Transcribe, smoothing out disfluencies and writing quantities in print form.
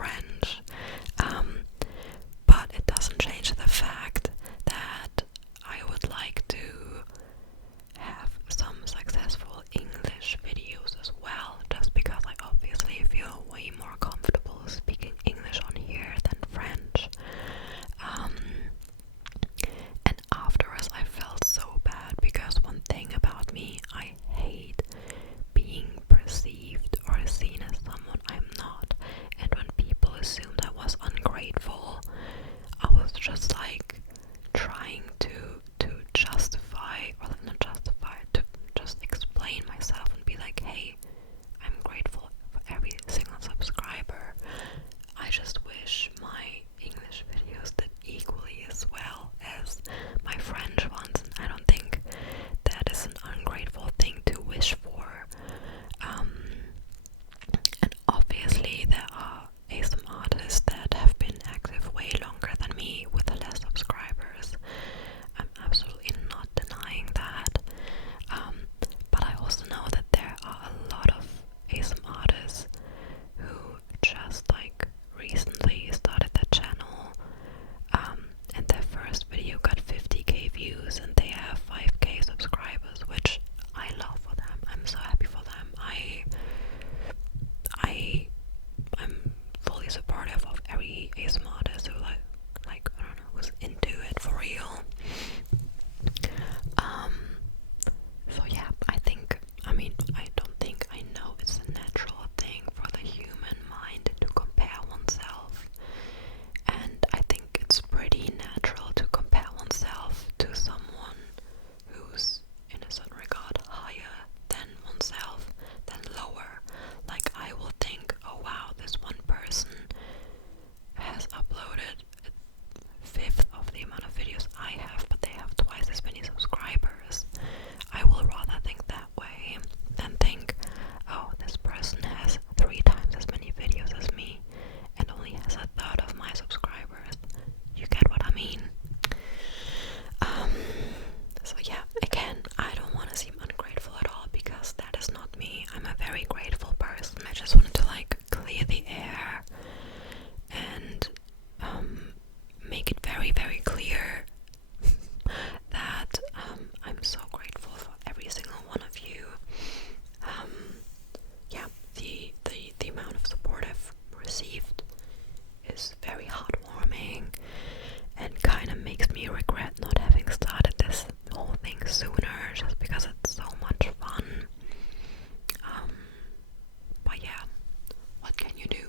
French. But it doesn't change the fact that I would like to have some successful English videos as well, just because I obviously feel way more comfortable speaking English on here than French. And afterwards I felt so bad, because one thing about me, I hate being perceived or seen as someone I'm not. And when people assumed I was ungrateful, I was just like trying to justify, or like not justify, to just explain myself and be like, hey, I'm grateful for every single subscriber. I just wish my English videos did equally as well as my French ones, and I don't think that is an ungrateful thing to wish for. And obviously there are ASM artists that have been active way longer than me with less subscribers. I'm absolutely not denying that. But I also know that there are a lot of ASM artists who just like recently started their channel, and their first video got 50k views and they have 5k subscribers, which I love for them. I'm so happy for them. I'm fully supportive of every ASM artist who like I don't know, who's into it for real. So yeah, I don't think, I know it's a natural thing for the human mind to compare oneself, and I think it's pretty natural to compare oneself to someone who's in a certain regard higher than oneself, than lower. Like I will think, oh wow, this one person has uploaded a fifth of the amount of videos I have, but they have twice as many subscribers. I will rather think that way than think, oh, this person has 3 times as many videos as me and only has a third of my subscribers. You get what I mean? So yeah, again, I don't want to seem ungrateful at all, because that is not me. I'm a very grateful person. I just wanted to like clear the air and make it very, very clear that I'm so grateful for every single one of you. Yeah, the amount of support I've received is very heartwarming and kind of makes me regret not having started this whole thing sooner, just because it's so much fun. But yeah, what can you do?